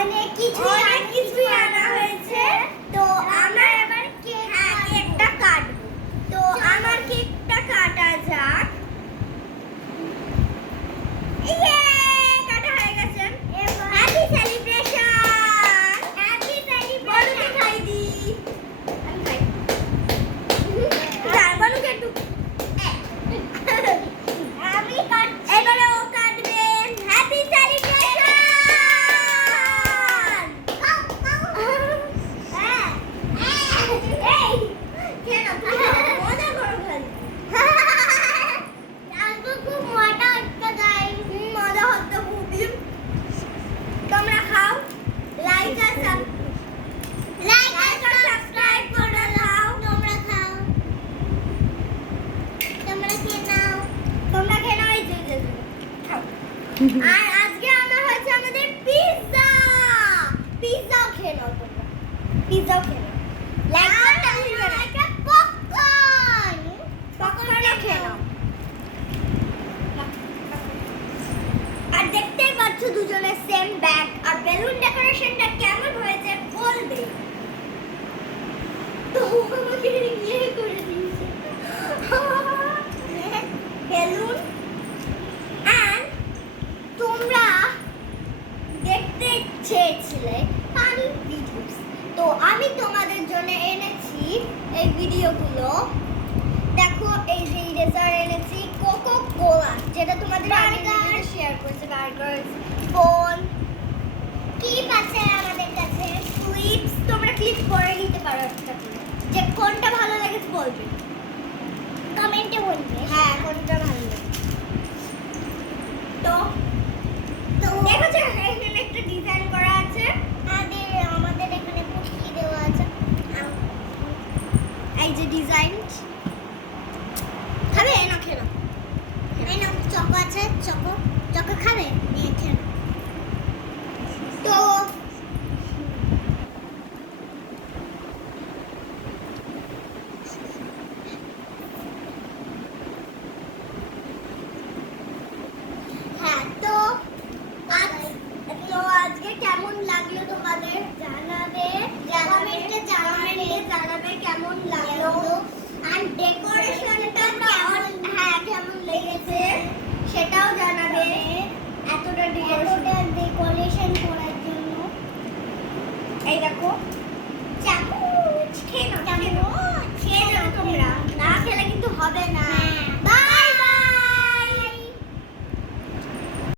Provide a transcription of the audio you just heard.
অনেক কিছুই আনা হয়েছে। তো আমরা এবার কেকটা কাটবো। তো আমার কেকটা কাটা যাক। ইয়ে, কাটা হয়ে গেছে। Happy celebration, happy celebration. খাই দি, আমি খাই। বলুকে একটু আমি কাটছি। এবারে ও কাটবে। Happy celebration. এই কেন তুমি মজা করো খালি। আজকে খুব মজা হচ্ছে গাইস। মজা হচ্ছে খুবই। তোমরা খাও। লাইক আর সাবস্ক্রাইব করে দাও। তোমরা খাও। তোমরা খেয়ে নাও। এই যে খাও। আর আজকে আমরা হচ্ছে আমাদের পিৎজাও খেয়ে নাও তোমরা। পিৎজাও খেয়ে নাও। পপকর্নও খেয়ে নাও। আর দেখতেই পাচ্ছ দুজনের সেম ব্যাগ। আর বেলুন ডেকোরেশনটা কেমন হয়েছে বলবে। তো আমাকে ইয়ে করে দিয়েছে বেলুন। এন্ড তোমরা দেখতে চেয়েছিলে ফানি ভিডিওস, তো আমি তোমাদের জন্য এনেছি এই ভিডিওগুলো। দেখো এই যে ইরেজার এনেছি, কোকো কোলা যেটা তোমাদের আগে শেয়ার করেছে, বার্গার, ফোন, ক্লিপ আছে আমাদের কাছে, ক্লিপস তোমরা ক্লিপ করে নিতে পারো একটা করে। যে কোনটা ভালো লেগেছে বলবে, কমেন্টে বলবে। হ্যাঁ, কোনটা ভালো লাগে। তো দেখো যে এখানে একটা ডিজাইন করা আছে। আমাদের এখানে পুটকি দেওয়া আছে। এই যে ডিজাইন। খাবে না? খেলো। এই নাও চকো আছে, চকো খাবে? নিয়ে খেলো। তো হ্যাঁ, তো আজকে কেমন লাগলো তোমাদের জানাবে কমেন্টে, জানাবে কেমন লাগলো। আর ডেকোরেশনটা কেমন লেগেছে সেটাও জানাবে। এতটা ডেকোরেশন করার জন্য এই দেখো